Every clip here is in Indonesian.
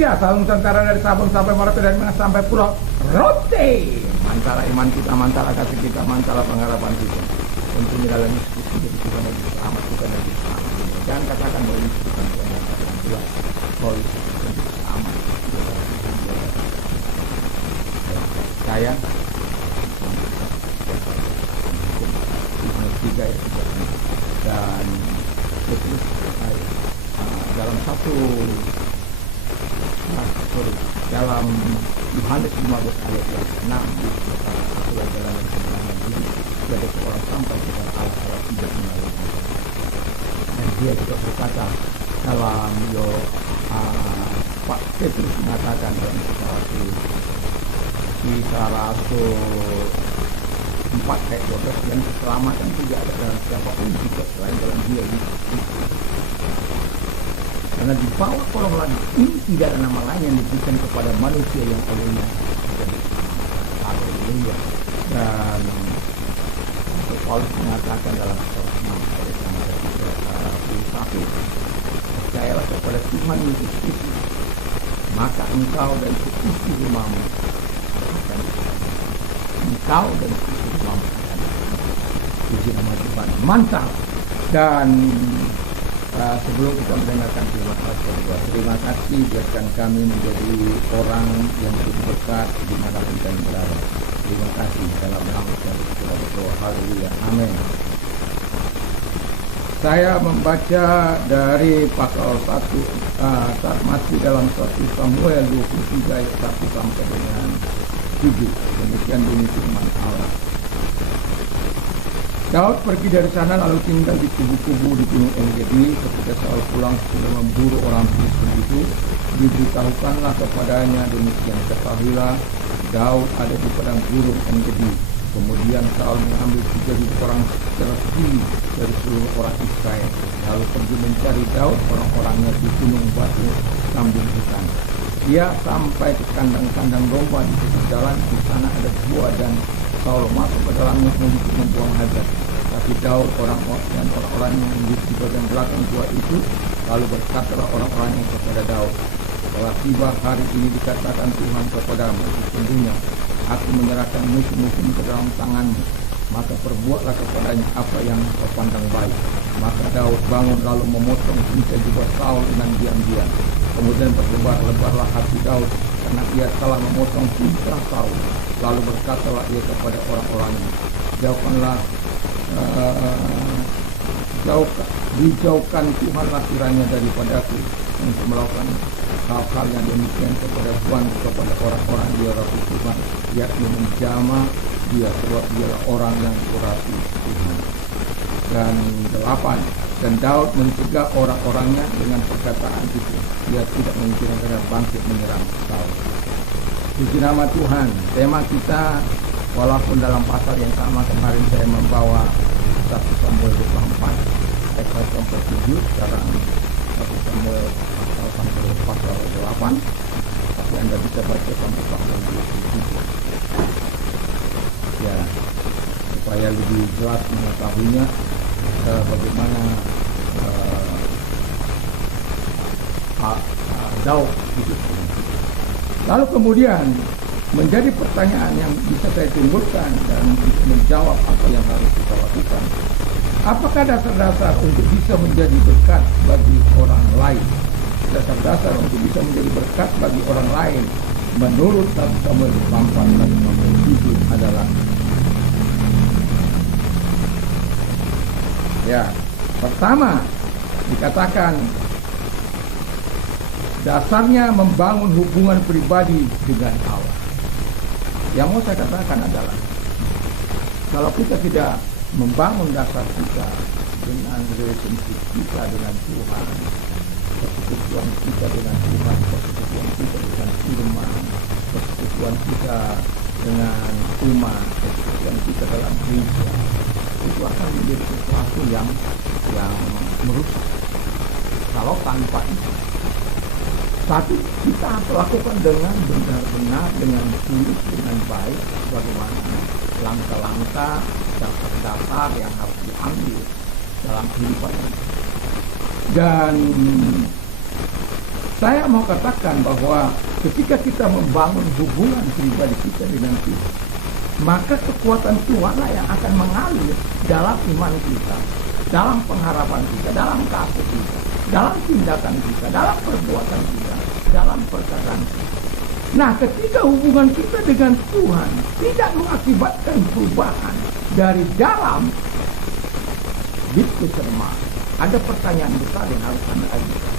Indonesia, Salam Nusantara dari Sabang sampai Merauke, dari mana sampai Pulau Rote. Mantala iman kita, mantala kasih kita, mantala pengharapan kita. Tentunya dalam diskusi jadi Tuhan yang bisa amat, bukan yang bisa amat. Jangan katakan bahwa itu bukan Tuhan yang katakan Tuhan, bahwa itu bukan yang bisa amat. Saya tiga itu dan Petrus dalam dalam Yohanes 15 ayat yang 6 satu jalan yang sebenarnya ini ada seorang sampai kepada Allah tidak mengalami, dan dia juga berkata dalam Pak Petrus mengatakan dalam sesuatu kisah Rasul 4 ayat 12 yang keselamatan tidak ada dalam siapapun juga selain dalam dia itu. Karena di bawah kolong langit ini tidak ada nama lain yang diberikan kepada manusia yang olehnya jadi haleluya. Dan Paulus mengatakan dalam surat 6 ayat 1, percayalah kepada Tuhan Yesus Kristus, maka engkau dan seisi rumahmu akan engkau dan seisi rumahmu akan puji nama Tuhan. Mantap. Dan sebelum kita mendengarkan firman Allah, terima kasih biarkan kami menjadi orang yang berkat dimanapun kami berada. Terima kasih dalam nama Tuhan kita berdoa. Haleluya. Amin. Saya membaca dari pasal 1 masih dalam 1 Samuel 23 ayat 1 sampai dengan 7. Demikian bunyi firman Allah. Daud pergi dari sana lalu tinggal di kubu-kubu di gunung En-Gedi. Ketika Saul pulang sudah memburu orang Filistin itu, diberitahukanlah kepadanya demikian, ketahuilah Daud ada di padang gurun En-Gedi. Kemudian Saul mengambil 3.000 orang terpilih dari seluruh orang Israel, lalu pergi mencari Daud orang-orangnya di gunung batu sambil hutan. Ia sampai ke kandang-kandang domba di tepi jalan. Di sana ada gua dan Saul masuk ke dalamnya untuk membuang hajat. Tapi Daud orang-orangnya yang di bagian belakang gua itu, lalu berkatalah orang-orangnya kepada Daud, setelah tiba hari ini dikatakan Tuhan kepadamu, sesungguhnya aku menyerahkan musuh-musuhmu ke dalam tanganmu, maka perbuatlah kepadanya apa yang kau pandang baik. Maka Daud bangun lalu memotong cincin jubah Saul dengan diam-diam. Kemudian berlebar-lebarlah hati Daud karena ia telah memotong cincin Saul. Lalu berkatalah ia kepada orang-orangnya, dijauhkan Tuhanlah kiranya daripadaku untuk melakukan hal-hal yang demikian kepada Tuhan, kepada orang-orang dia rapi Tuhan, yakni menjama dia sebab dialah orang yang kurapi Tuhan. Dan 8, dan Daud mencegah orang-orangnya dengan perkataan itu, dia tidak mengizinkan mereka bangkit menyerang Saul. Puji nama Tuhan. Tema kita, walaupun dalam pasal yang sama kemarin saya membawa 1 Samuel 24 ayat 1 sampai 7, sekarang 1 Samuel pasal 8, tapi Anda bisa baca sampai pasal 27 ya, supaya lebih jelas mengetahuinya bagaimana Daud hidup. Lalu kemudian menjadi pertanyaan yang bisa saya timbulkan dan bisa menjawab apa yang harus kita lakukan. Apakah dasar-dasar untuk bisa menjadi berkat bagi orang lain? Dasar-dasar untuk bisa menjadi berkat bagi orang lain menurut 1 Samuel 24 dan 7 adalah, ya, pertama dikatakan dasarnya membangun hubungan pribadi dengan Allah. Yang mau saya katakan adalah, kalau kita tidak membangun dasar kita dengan relationship kita dengan Tuhan, persekutuan kita dengan Tuhan, persekutuan kita dengan firman, persekutuan kita dengan umat, persekutuan kita dalam gereja, itu akan menjadi sesuatu yang merusak. Kalau tanpa itu, tapi kita harus lakukan dengan benar-benar, dengan tulus, dengan baik, bagaimana langkah-langkah dasar yang harus diambil dalam kehidupan. Dan Saya mau katakan bahwa ketika kita membangun hubungan pribadi kita dengan Tuhan, maka kekuatan Tuhanlah yang akan mengalir dalam iman kita, dalam pengharapan kita, dalam kasih kita, dalam tindakan kita, dalam perbuatan kita, dalam perkataan kita. Nah, ketika hubungan kita dengan Tuhan tidak mengakibatkan perubahan dari dalam, itu cermat. Ada pertanyaan besar yang harus Anda ajukan.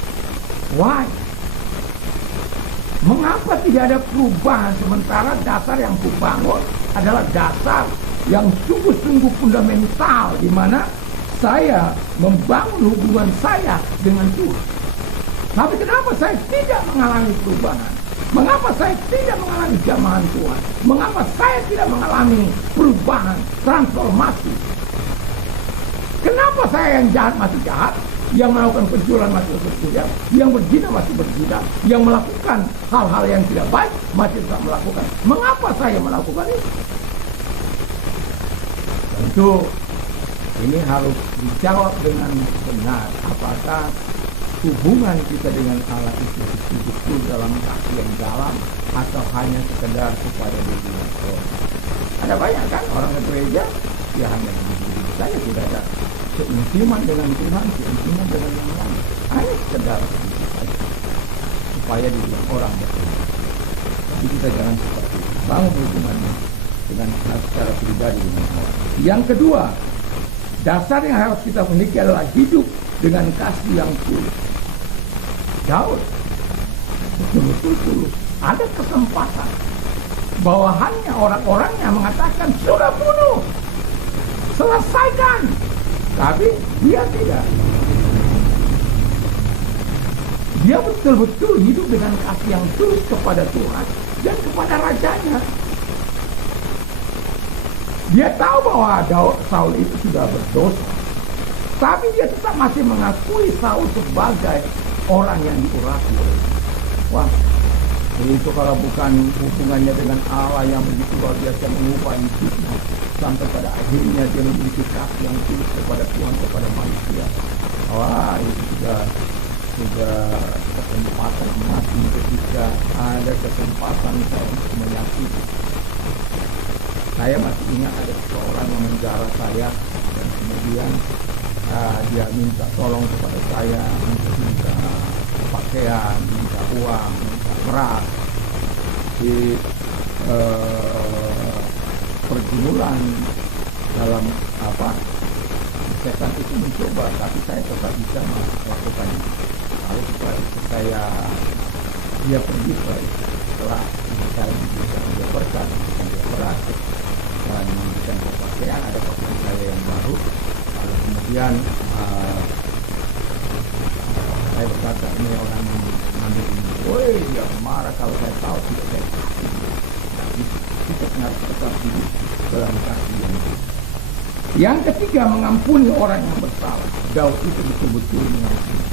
Why? Mengapa tidak ada perubahan sementara dasar yang kubangun adalah dasar yang sungguh-sungguh fundamental, di mana saya membangun hubungan saya dengan Tuhan. Tapi kenapa saya tidak mengalami perubahan? Mengapa saya tidak mengalami jamahan Tuhan? Mengapa saya tidak mengalami perubahan, transformasi? Kenapa saya yang jahat masih jahat, yang melakukan pencurian masih pencurian, yang berzina masih berzina, yang melakukan hal-hal yang tidak baik masih tetap melakukan? Mengapa saya melakukan itu? Tentu ini harus dijawab dengan benar. Apakah hubungan kita dengan Allah itu betul-betul dalam kasih yang dalam, atau hanya sekedar kepada diri kita? Ada banyak kan orang ke gereja, ya hanya diri saya, tidak ada keintiman dengan Tuhan, keintiman dengan yang lain, hanya sekedar supaya dibilang orang betul. Tapi kita jangan seperti itu. Bangun hubungannya dengan secara pribadi dengan orang. Yang kedua, dasar yang harus kita miliki adalah hidup dengan kasih yang tulus. Daud betul-betul tulus. Ada kesempatan bahwa hanya orang-orang yang mengatakan sudah bunuh, selesaikan, tapi dia tidak. Dia betul-betul hidup dengan kasih yang tulus kepada Tuhan dan kepada rajanya. Dia tahu bahwa Saul itu sudah berdosa, tapi dia tetap masih mengakui Saul sebagai orang yang diurapi oleh Tuhan. Wah, itu kalau bukan hubungannya dengan Allah yang begitu luar biasa mengubah hidupnya, sampai pada akhirnya dia memiliki kasih yang tulus kepada Tuhan, kepada manusia. Wah, itu sudah kesempatan mati ketika ada kesempatan saya untuk menyakiti. Saya masih ingat ada seorang yang menjara saya, dan kemudian dia minta tolong kepada saya untuk minta pakaian, minta uang, minta beras. Di pergumulan dalam setan itu mencoba, tapi saya tetap bisa melakukan itu. Lalu setelah itu dia pergi setelah saya memberikan dia berkat, dia beras, dan memberikan pakaian, ada pakaian saya yang baru. Lalu kemudian saya berkata, ini orang mengambil ini, woi dia marah kalau saya tahu tidak saya kasih. Tapi kita harus tetap hidup dalam kasih yang itu. Yang ketiga, mengampuni orang yang bersalah. Daud itu betul-betul mengampuni.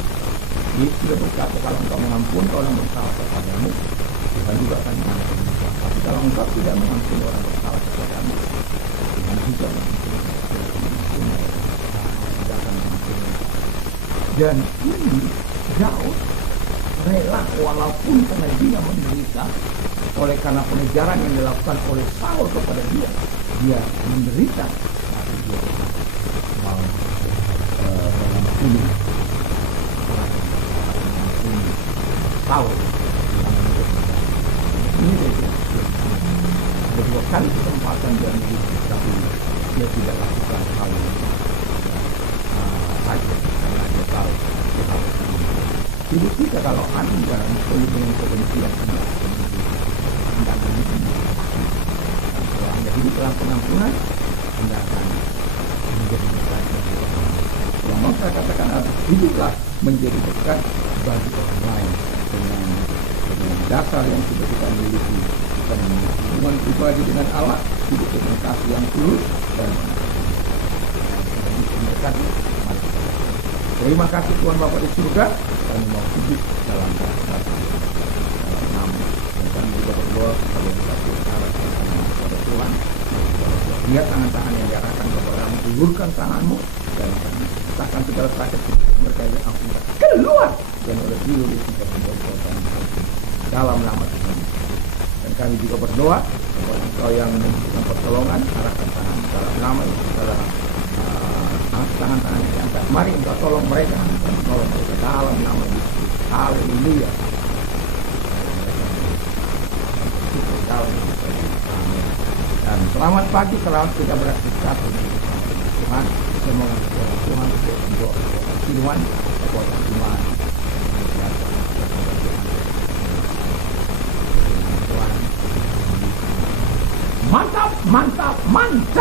Dia sudah berkata, kalau engkau mengampuni orang bersalah kepadamu, Tuhan juga akan mengampuni. Tapi kalau engkau tidak mengampuni orang bersalah kepadamu, Tuhan juga mengampuni. Tidak akan mengampuni. Dan ini Daud rela walaupun karena dia menderita oleh karena pengejaran yang dilakukan oleh Saul kepada dia menderita, tapi dia mau mengampuni Saul. Ini dia dua kali kesempatan dia menderita, tapi dia tidak lakukan hal itu saja karena dia tahu dia harus hidup kita. Kalau Anda penuh dengan kebencian, Anda akan hidup. Kalau Anda hidup dalam pengampunan, Anda akan menjadi berkat bagi orang lain. Yang mau saya katakan, hiduplah menjadi berkat bagi orang lain dengan dasar yang sudah kita miliki, dan hubungan pribadi dengan Allah, hidup dengan kasih yang tulus dan berkati. Terima kasih Tuhan Bapa di surga, kami mau hidup dalam kasih dalam nama, dan kami juga berdoa kepada yang satu kepada Tuhan. Lihat tangan-tangan yang diarahkan kepada kami, ulurkan tanganmu dan kami katakan segala sakit berkaitan dengan keluar dilakukan oleh seluruh simpatisan kota dalam nama Tuhan. Dan kami juga berdoa kepada Engkau yang memberikan pertolongan, arahkan tangan dalam nama saudara, tangan-tangan yang diangkat. Mari Engkau tolong mereka, tolong mereka dalam nama Yesus. Haleluya. Dalam nama Yesus. Amin. Dan selamat pagi, selamat kita beraktivitas Tuhan. Semoga Tuhan berdoa firman, kekuatan iman. Mantap, mantap, mantap.